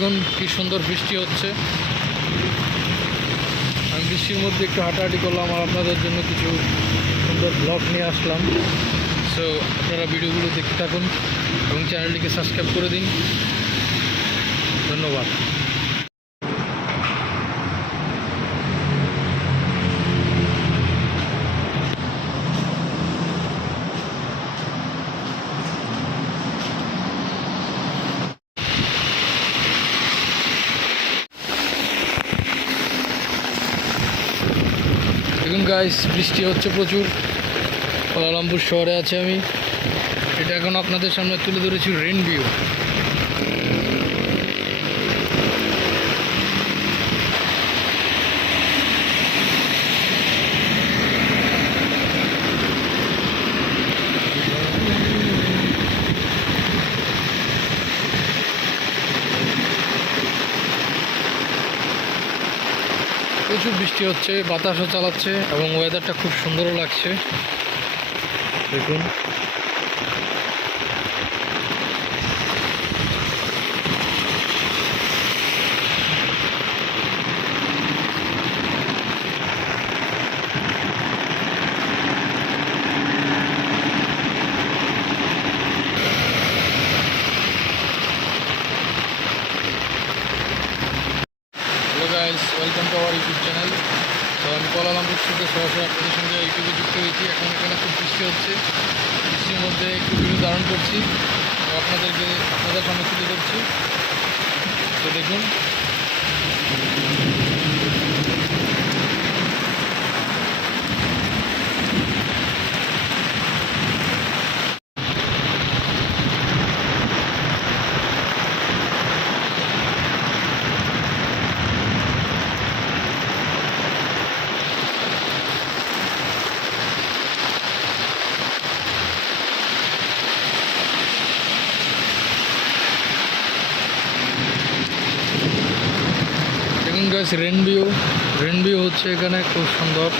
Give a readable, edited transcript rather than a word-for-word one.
দেখুন কি সুন্দর বৃষ্টি হচ্ছে। আমি বৃষ্টির মধ্যে একটু হাঁটাহাঁটি করলাম আর আপনাদের জন্য কিছু সুন্দর ব্লগ নিয়ে আসলাম। সো আপনারা ভিডিওগুলো দেখতে থাকুন এবং চ্যানেলটিকে সাবস্ক্রাইব করে দিন। ধন্যবাদ। দেখুন গাইস, বৃষ্টি হচ্ছে প্রচুর। কুয়ালালামপুর শহরে আছে আমি। এটা এখন আপনাদের সামনে তুলে ধরেছি রেন ভিউ। প্রচুর বৃষ্টি হচ্ছে, বাতাসও চালাচ্ছে এবং ওয়েদারটা খুব সুন্দরও লাগছে। দেখুন hello guys, welcome to our YouTube channel. তো আমি কুয়ালালামপুর থেকে সরাসরি আপনাদের সঙ্গে ইউটিউবে যুক্ত হয়েছি। এখন এখানে খুব বৃষ্টি হচ্ছে, বৃষ্টির মধ্যে একটু ভিডিও ধারণ করছি তো আপনাদের সামনে তুলে ধরছি। তো দেখুন গাইস, রেন ভিউ হচ্ছে এখানে খুব সুন্দর।